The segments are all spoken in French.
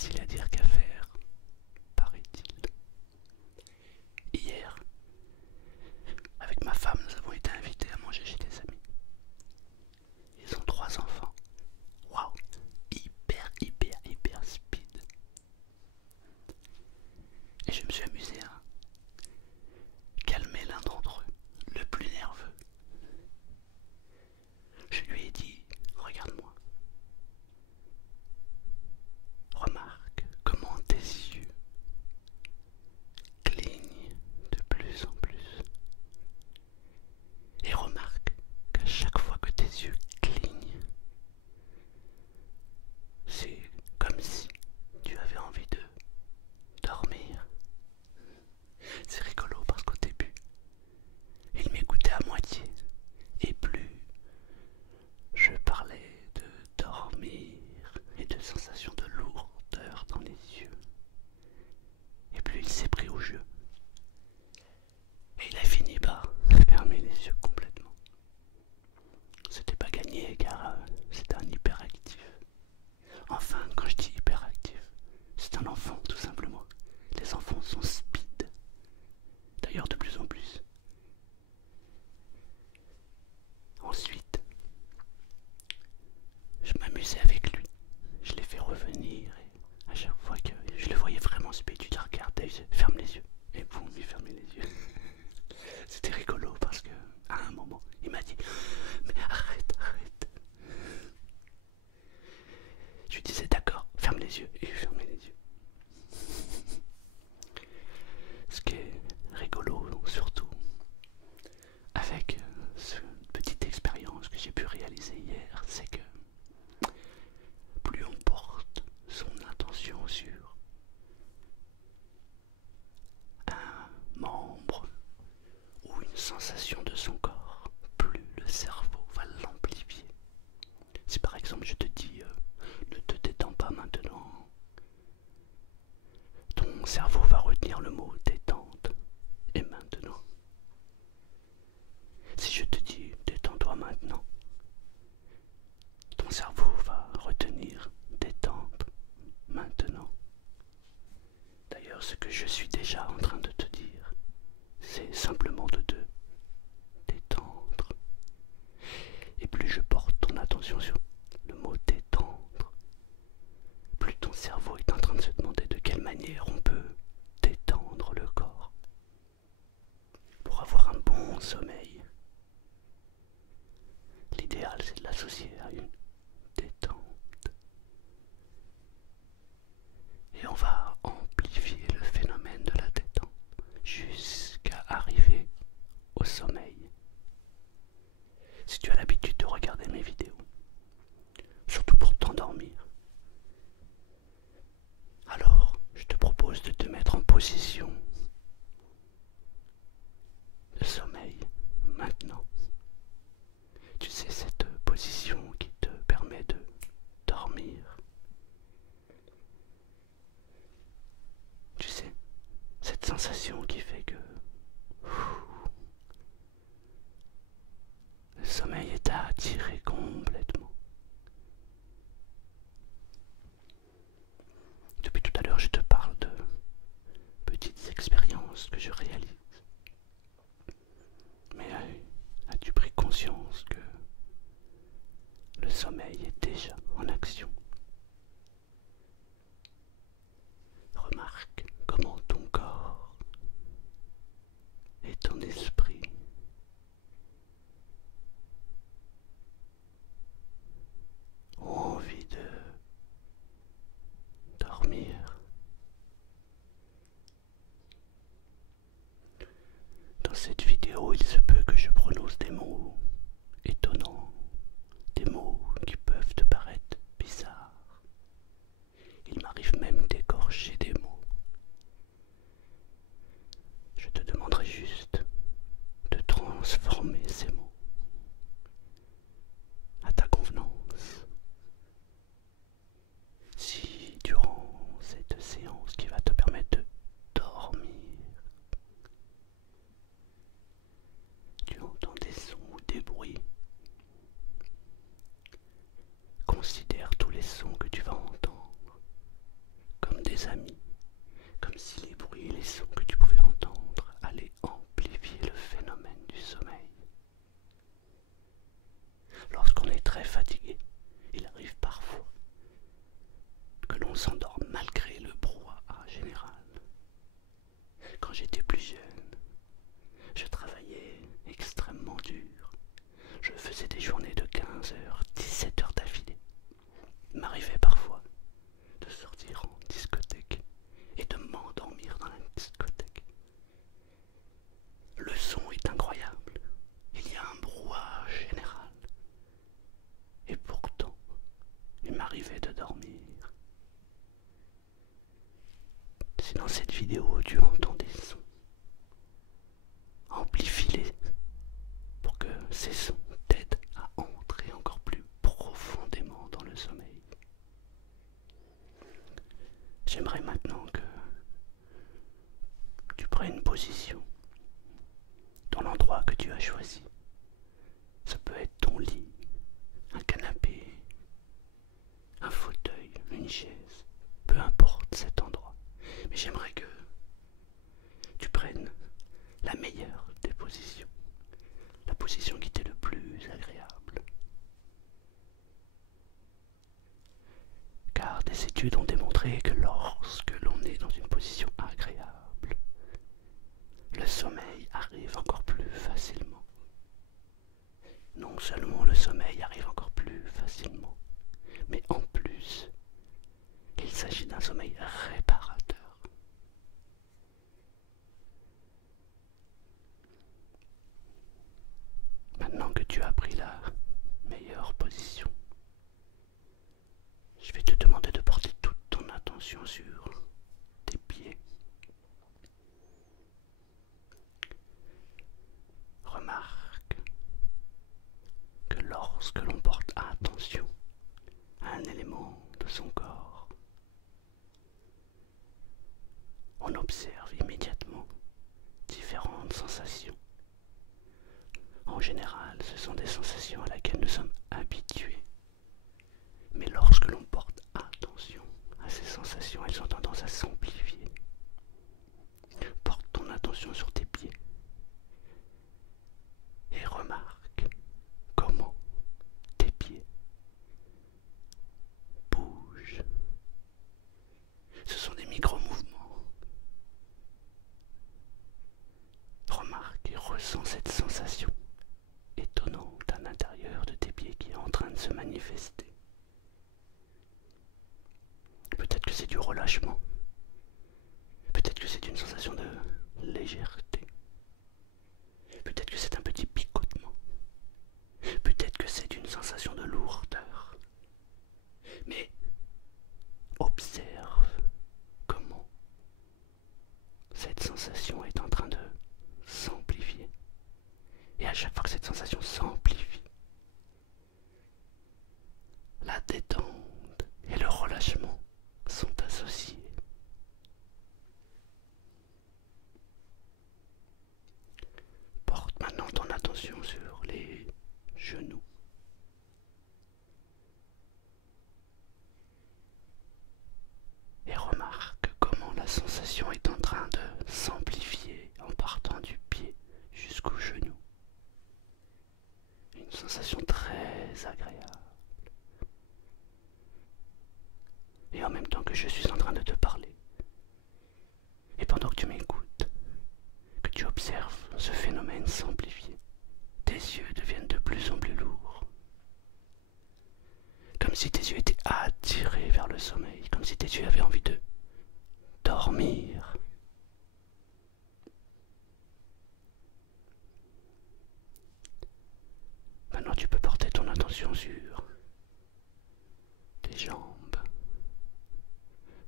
facile à dire qu'à faire, paraît-il. Hier, avec ma femme, nous avons été invités à manger chez des amis. Ils ont 3 enfants. Waouh, hyper speed. Et je me suis amusé à calmer l'un d'entre eux, le plus nerveux. Je lui ai dit, regarde-moi. Remarque comment tes yeux clignent de plus en plus. Et remarque qu'à chaque fois que tes yeux clignent, c'est comme si tu avais envie de dormir. C'est rigolo parce qu'au début, il m'écoutait à moitié. Et plus je parlais de dormir et de sensations de lourdeur dans les yeux, et plus il s'est pris au jeu. Et il a fini par fermer les yeux complètement. C'était pas gagné car c'était un hyperactif. Enfin, quand je dis hyperactif, c'est un enfant tout simplement. Les enfants sont speed. D'ailleurs de plus en plus. Ensuite, je m'amusais avec lui. Je l'ai fait revenir et à chaque fois que je le voyais vraiment speed, je lui regardais, je ferme les yeux. Et boum, il fermait les yeux. C'était rigolo parce que à un moment, il m'a dit mais arrête. Je lui disais d'accord, ferme les yeux et je fermais les yeux. Ce qui est rigolo surtout avec cette petite expérience que j'ai pu réaliser hier, c'est que plus on porte son attention sur un membre ou une sensation de son corps, plus le cerveau va l'amplifier. Si par exemple je te dis ne te détends pas maintenant, ton cerveau va retenir le mot détente et maintenant. Si je te dis détends-toi maintenant, ton cerveau va retenir détente maintenant. D'ailleurs, ce que je suis déjà en train de te dire, c'est simplement de te détendre. Et plus je porte ton attention sur le mot détendre, plus ton cerveau est en train de se demander de quelle manière on peut détendre le corps pour avoir un bon sommeil. L'idéal, c'est de l'associer à une détente. Et on va amplifier le phénomène de la détente jusqu'à arriver au sommeil. Si tu as l'habitude de regarder mes vidéos, surtout pour t'endormir, alors je te propose de te mettre en position de sommeil tes amis, comme si les bruits et les sons que tu pouvais entendre allaient amplifier le phénomène du sommeil. Lorsqu'on est très fatigué, il arrive parfois que l'on s'endorme malgré le brouhaha général. Quand j'étais plus jeune, je travaillais extrêmement dur. Je faisais des journées de 15 heures, 17 heures d'affilée. Il m'arrivait parfois de sortir en discothèque et de m'endormir dans la discothèque. Le son est incroyable. Il y a un brouhaha général. Et pourtant, il m'arrivait de dormir. Si dans cette vidéo tu entends des sons, amplifie-les pour que ces sons t'aident à entrer encore plus profondément dans le sommeil. J'aimerais maintenant que tu prennes position dans l'endroit que tu as choisi. Ça peut être ton lit, un canapé, un fauteuil, une chaise, peu importe cet endroit. Mais j'aimerais que tu prennes la meilleure des positions, la position qui t'est le plus agréable. Car des études ont démontré que lorsque l'on est dans une position agréable, le sommeil arrive encore plus facilement. Non seulement le sommeil arrive encore plus facilement, mais en plus, il s'agit d'un sommeil réparateur. Maintenant que tu as pris la meilleure position, je vais te demander de porter toute ton attention sur tes pieds. Remarque que lorsque l'on porte attention à un élément de son corps, on observe immédiatement différentes sensations. En général, ce sont des sensations à laquelle nous sommes habitués. Mais lorsque l'on porte attention à ces sensations, elles ont tendance à s'amplifier. Porte ton attention sur tes pieds et remarque comment tes pieds bougent. Ce sont des micro-mouvements. Remarque et ressens cette sensation étonnante à l'intérieur de tes pieds qui est en train de se manifester. Peut-être que c'est du relâchement. Peut-être que c'est une sensation de légèreté. Peut-être que c'est un petit picotement. Peut-être que c'est une sensation de lourdeur. Mais observe comment cette sensation est en train de s'amplifier. Et à chaque fois que cette sensation s'amplifie, la détente et le relâchement sont associés. Porte maintenant ton attention sur les genoux. Et remarque comment la sensation est en train de s'amplifier en partant du pied jusqu'au genou. Une sensation très agréable. Et en même temps que je suis en train de te parler, et pendant que tu m'écoutes, que tu observes ce phénomène s'amplifier, tes yeux deviennent de plus en plus lourds. Comme si tes yeux étaient attirés vers le sommeil, comme si tes yeux avaient envie de dormir. Maintenant tu peux porter ton attention sur tes jambes.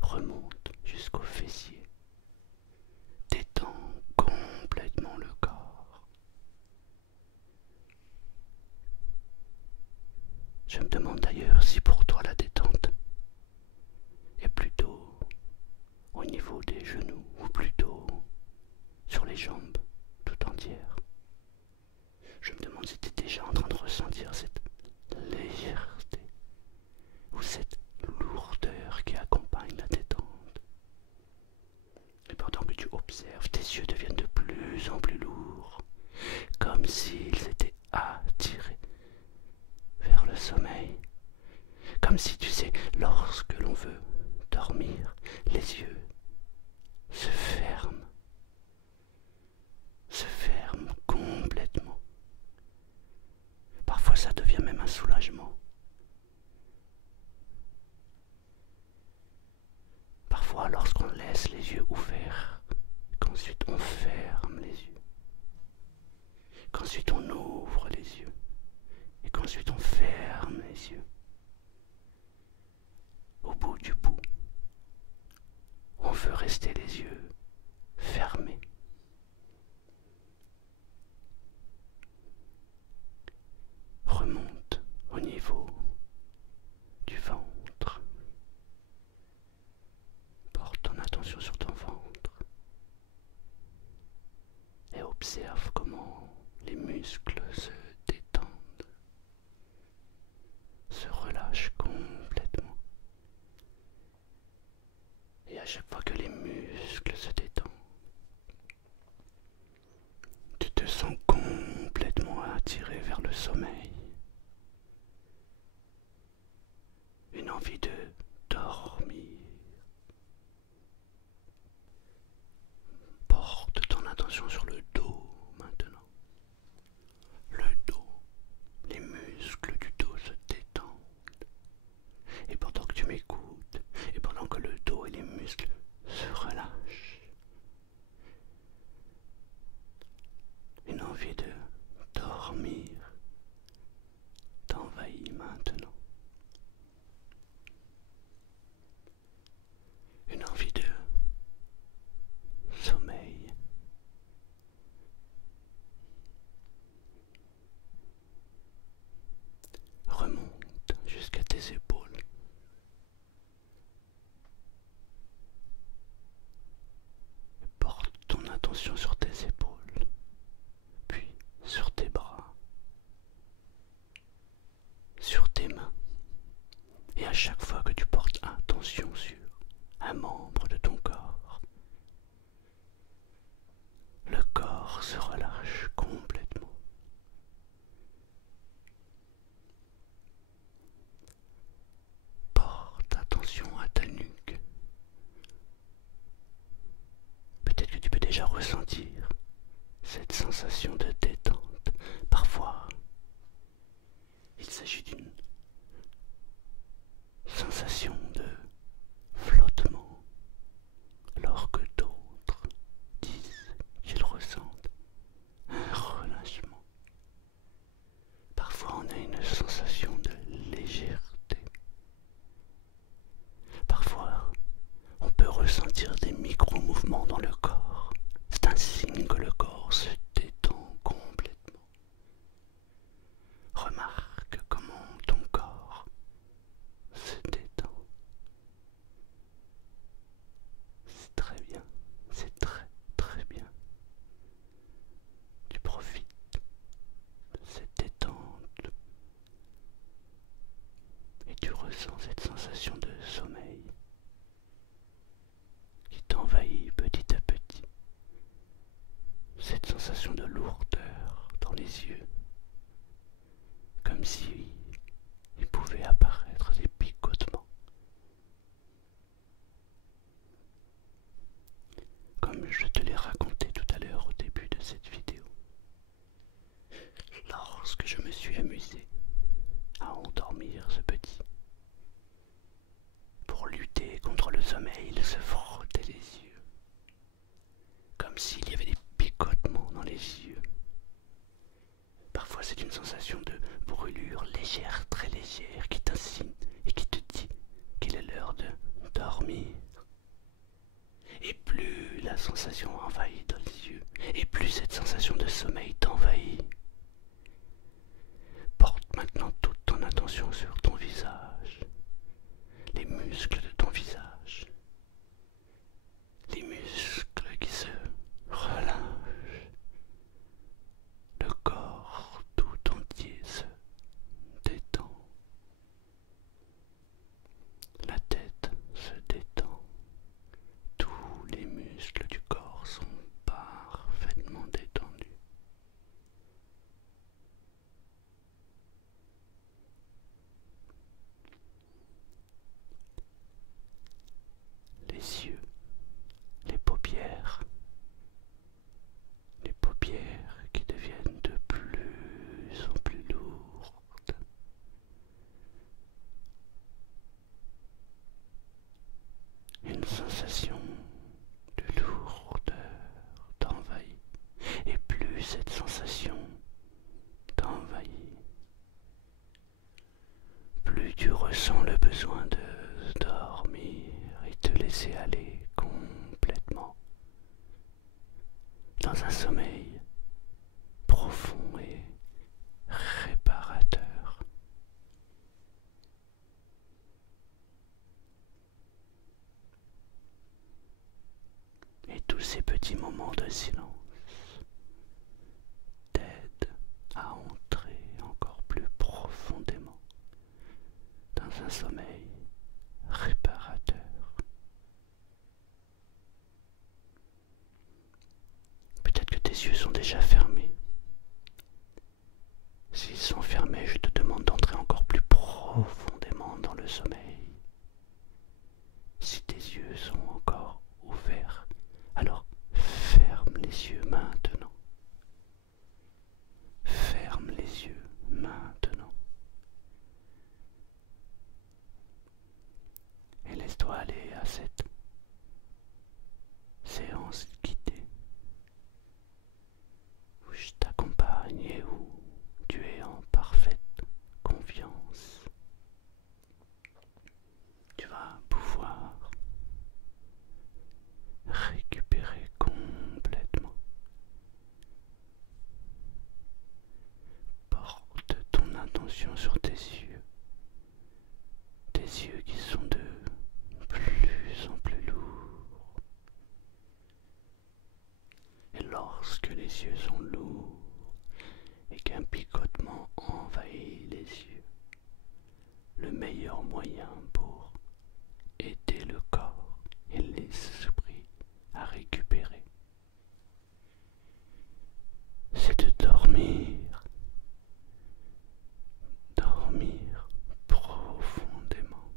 Remonte jusqu'aux fessiers. Détends complètement le corps. Je me demande d'ailleurs si pour toi la détente est plutôt au niveau des genoux ou plutôt sur les jambes tout entières. Je me demande si tu es déjà en train de ressentir cette légèreté ou cette lourdeur qui accompagne la détente. plus en plus lourds, comme s'ils étaient attirés vers le sommeil. Comme si, tu sais, lorsque l'on veut dormir, les yeux se ferment complètement. Parfois ça devient même un soulagement. Parfois lorsqu'on laisse les yeux ouverts, qu'ensuite on ferme les yeux, qu'ensuite on ouvre les yeux, et qu'ensuite on ferme les yeux. Au bout du bout, on veut rester les yeux fermés. Remonte au niveau du ventre. Porte ton attention sur ton ventre et observe comment les muscles se détendent, se relâchent complètement. Et à chaque fois que les muscles se détendent, tu te sens complètement attiré vers le sommeil. Une envie de dormir. Porte ton attention sur le dos maintenant. Le dos, les muscles du dos se détendent. Et pendant que tu m'écoutes, et pendant que le dos et les muscles se relâchent, une envie de dormir t'envahit maintenant. Une envie de sommeil. Remonte jusqu'à tes épaules. Et porte ton attention sur tes épaules, puis sur tes bras, sur tes mains. Et à chaque fois que tu portes attention sur un membre de ton corps, le corps se relâche complètement. Porte attention à ta nuque. Peut-être que tu peux déjà ressentir cette sensation de détente. Parfois, il s'agit d'une sensation de flottement, alors que d'autres disent qu'ils ressentent un relâchement. Parfois on a une sensation de légèreté. Parfois on peut ressentir des micro-mouvements dans le corps. C'est un signe que le corps se détend complètement. Remarque comment ton corps se détend. C'est très bien, c'est très très bien. Tu profites de cette détente et tu ressens cette sensation de sommeil qui t'envahit petit à petit. Cette sensation de lourdeur dans les yeux, comme si il pouvait apparaître des picotements. Comme je te l'ai raconté tout à l'heure au début de cette vidéo, lorsque je me suis amusé à endormir ce petit, pour lutter contre le sommeil, il se frottait les yeux, comme s'il y avait des picotements dans les yeux. Parfois c'est une sensation de brûlure légère, très légère, qui t'incite et qui te dit qu'il est l'heure de dormir. Et plus la sensation envahit dans les yeux, et plus cette sensation de sommeil t'envahit. Porte maintenant toute ton attention sur ton visage, les muscles de ton visage, les muscles qui se relâchent, le corps tout entier se détend, la tête se détend, tous les muscles du corps sont parfaitement détendus. les yeux, les paupières qui deviennent de plus en plus lourdes. Une sensation de lourdeur t'envahit, et plus cette sensation t'envahit, plus tu ressens le besoin de dormir et te laisser aller complètement dans un sommeil profond et réparateur. Et tous ces petits moments de silence t'aident à entrer encore plus profondément dans un sommeil réparateur. Peut-être que tes yeux sont déjà fermés. S'ils sont fermés, je te demande d'entrer encore plus profondément dans le sommeil. Si tes yeux sont encore ouverts, alors ferme les yeux maintenant. Ferme les yeux maintenant. Et laisse-toi aller à cette séance guidée où je t'accompagne et où tu es en parfaite confiance. Tu vas pouvoir récupérer complètement. Porte ton attention sur tes yeux qui sont de plus en plus lourds. Et lorsque les yeux sont lourds et qu'un picotement envahit les yeux, le meilleur moyen pour aider le corps et l'esprit à récupérer, c'est de dormir, dormir profondément.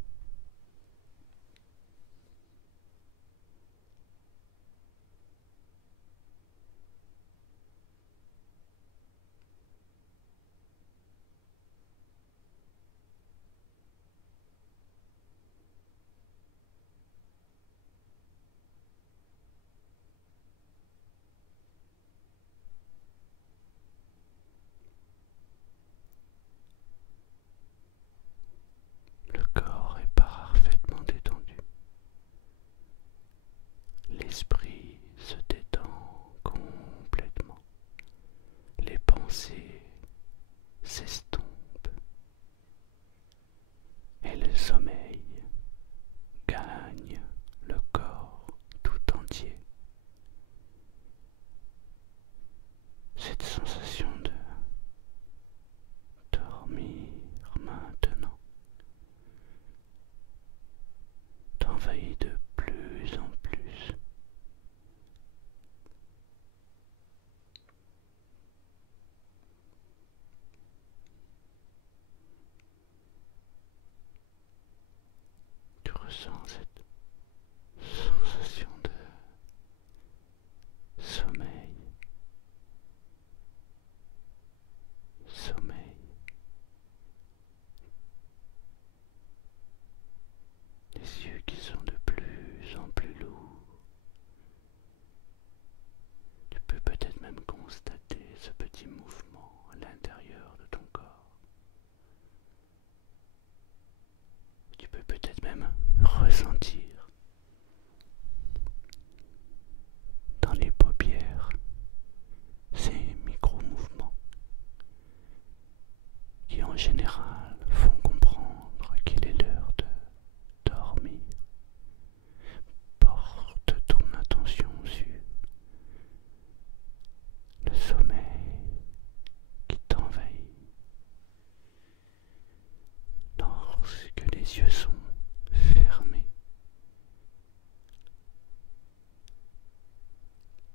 Le corps est parfaitement détendu. L'esprit se détend complètement. Les pensées s'estompent. Et le sommeil gagne le corps tout entier. Cette sensation de dormir maintenant t'envahit de plus en plus. Tu ressens cette sensation de sommeil, sommeil. Les yeux qui sont de plus en plus lourds. Tu peux peut-être même constater ce petit mouvement à l'intérieur de ton corps. Tu peux peut-être même ressentir dans les paupières ces micro-mouvements qui en général font comprendre qu'il est l'heure de dormir. Porte ton attention sur le sommeil qui t'envahit. Lorsque les yeux sont fermés,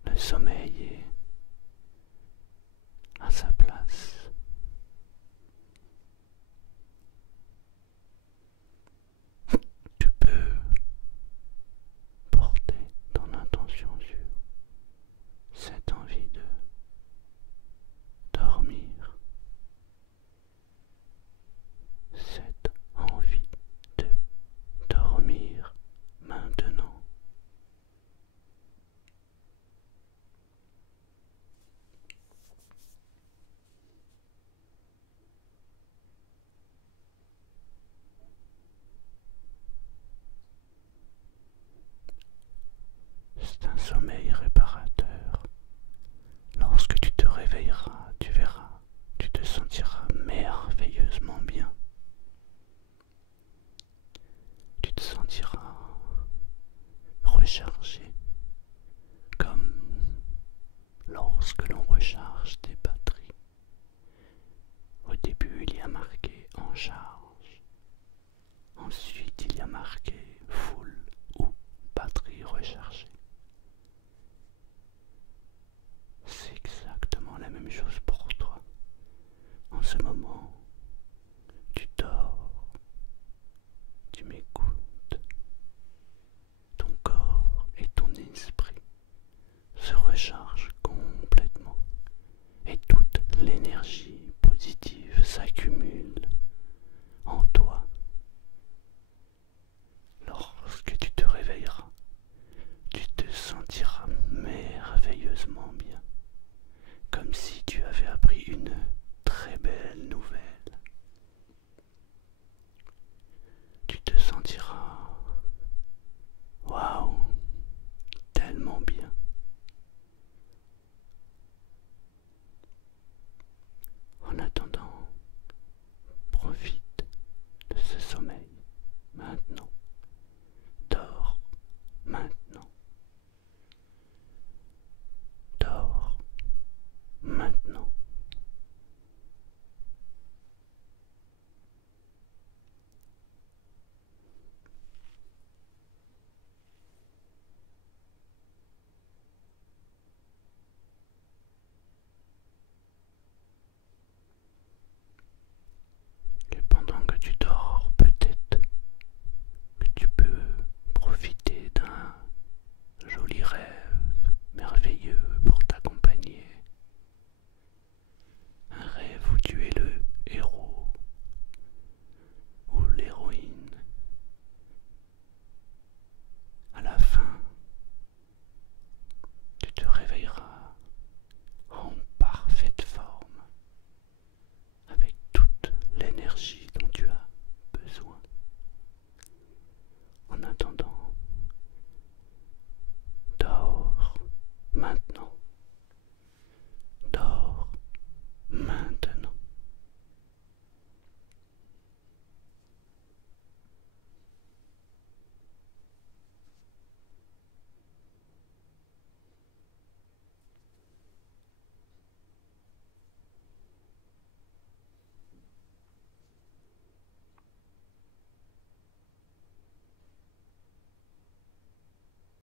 le sommeil est à sa place. Tu peux télécharger